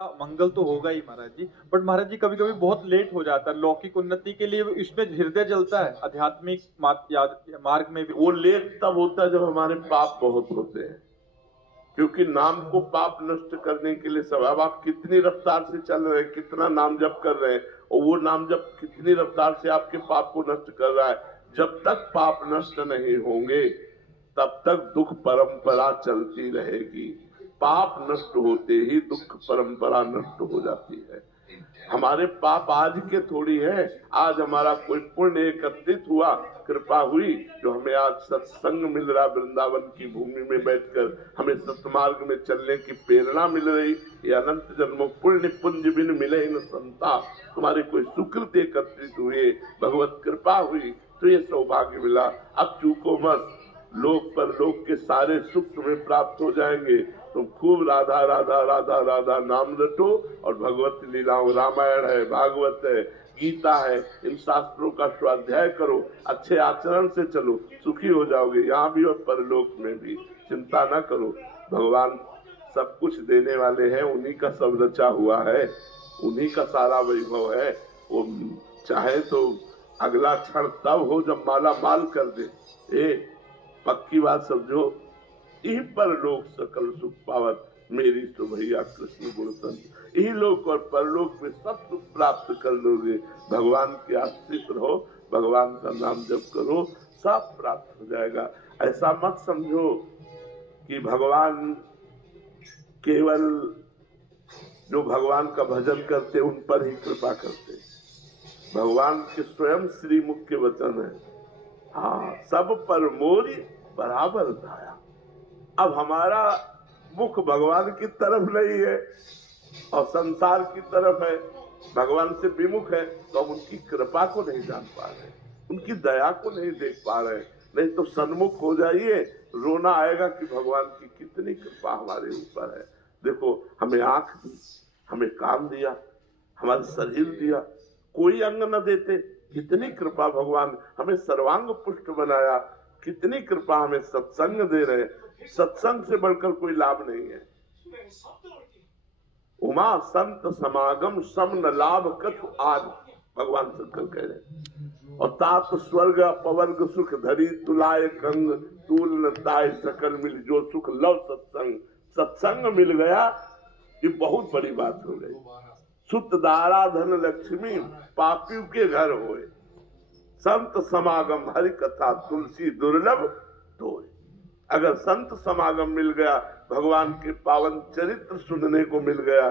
मंगल तो होगा ही महाराज जी, बट महाराज जी कभी कभी बहुत लेट हो जाता है लौकिक उन्नति के लिए, इसमें हृदय जलता है आध्यात्मिक मार्ग में भी। वो लेट तब होता है जब हमारे पाप बहुत होते हैं, क्योंकि नाम को पाप नष्ट करने के लिए सब। अब आप कितनी रफ्तार से चल रहे हैं, कितना नाम जप कर रहे हैं, और वो नाम जप कितनी रफ्तार से आपके पाप को नष्ट कर रहा है। जब तक पाप नष्ट नहीं होंगे तब तक दुख परंपरा चलती रहेगी। पाप नष्ट होते ही दुख परंपरा नष्ट हो जाती है। हमारे पाप आज के थोड़ी है, आज हमारा कोई पुण्य एकत्रित हुआ, कृपा हुई, जो हमें आज सत्संग मिल रहा, वृंदावन की भूमि में बैठकर हमें सत्मार्ग में चलने की प्रेरणा मिल रही। ये अनंत जन्मों पुण्य पुंज बिन मिले न संता। तुम्हारे कोई सुकृत एकत्रित हुए, भगवत कृपा हुई, तो ये सौभाग्य मिला। अब चूको मत, लोक पर लोक के सारे सुख तुम्हें प्राप्त हो जाएंगे। तुम खूब राधा राधा राधा राधा नाम रटो और भगवत लीलाओं, रामायण है, भागवत है, गीता है, इन शास्त्रों का स्वाध्याय करो, अच्छे आचरण से चलो, सुखी हो जाओगे यहाँ भी और परलोक में भी। चिंता न करो, भगवान सब कुछ देने वाले हैं, उन्हीं का सब रचा हुआ है, उन्हीं का सारा वैभव है। वो चाहे तो अगला क्षण तब हो जब माला माल कर दे। पक्की बात समझो, यही पर लोग सकल सुख पावत, मेरी तो भैया कृष्ण गुण संत। यही लोक और परलोक में सब सुख प्राप्त कर लोगे। भगवान के आश्रित रहो, भगवान का नाम जप करो, सब प्राप्त हो जाएगा। ऐसा मत समझो कि भगवान केवल जो भगवान का भजन करते उन पर ही कृपा करते। भगवान के स्वयं श्री मुख के वचन है, हाँ सब पर मोरी बराबर धाया। अब हमारा मुख भगवान की तरफ नहीं है और संसार की तरफ है, भगवान से विमुख है, तो हम उनकी कृपा को नहीं जान पा रहे, उनकी दया को नहीं देख पा रहे। नहीं तो सन्मुख हो जाइए, रोना आएगा कि भगवान की कितनी कृपा हमारे ऊपर है। देखो, हमें आंख दी, हमें कान दिया, हमारा शरीर दिया, कोई अंग न देते, कितनी कृपा भगवान। हमें सर्वांग पुष्ट बनाया, कितनी कृपा। हमें सत्संग दे रहे, सत्संग से बढ़कर कोई लाभ नहीं है। उमा संत समागम सम न लाभ कछु आज, भगवान शंकर कह रहे। और तात स्वर्ग पवर्ग सुख धरी तुलाए कंग, तूल न ताय सकल मिल जो सुख लव सत्संग। सत्संग मिल गया, ये बहुत बड़ी बात हो गई। सुत दारा धन लक्ष्मी पापियों के घर होए, संत समागम हरि कथा तुलसी दुर्लभ तोय। अगर संत समागम मिल गया, भगवान के पावन चरित्र सुनने को मिल गया,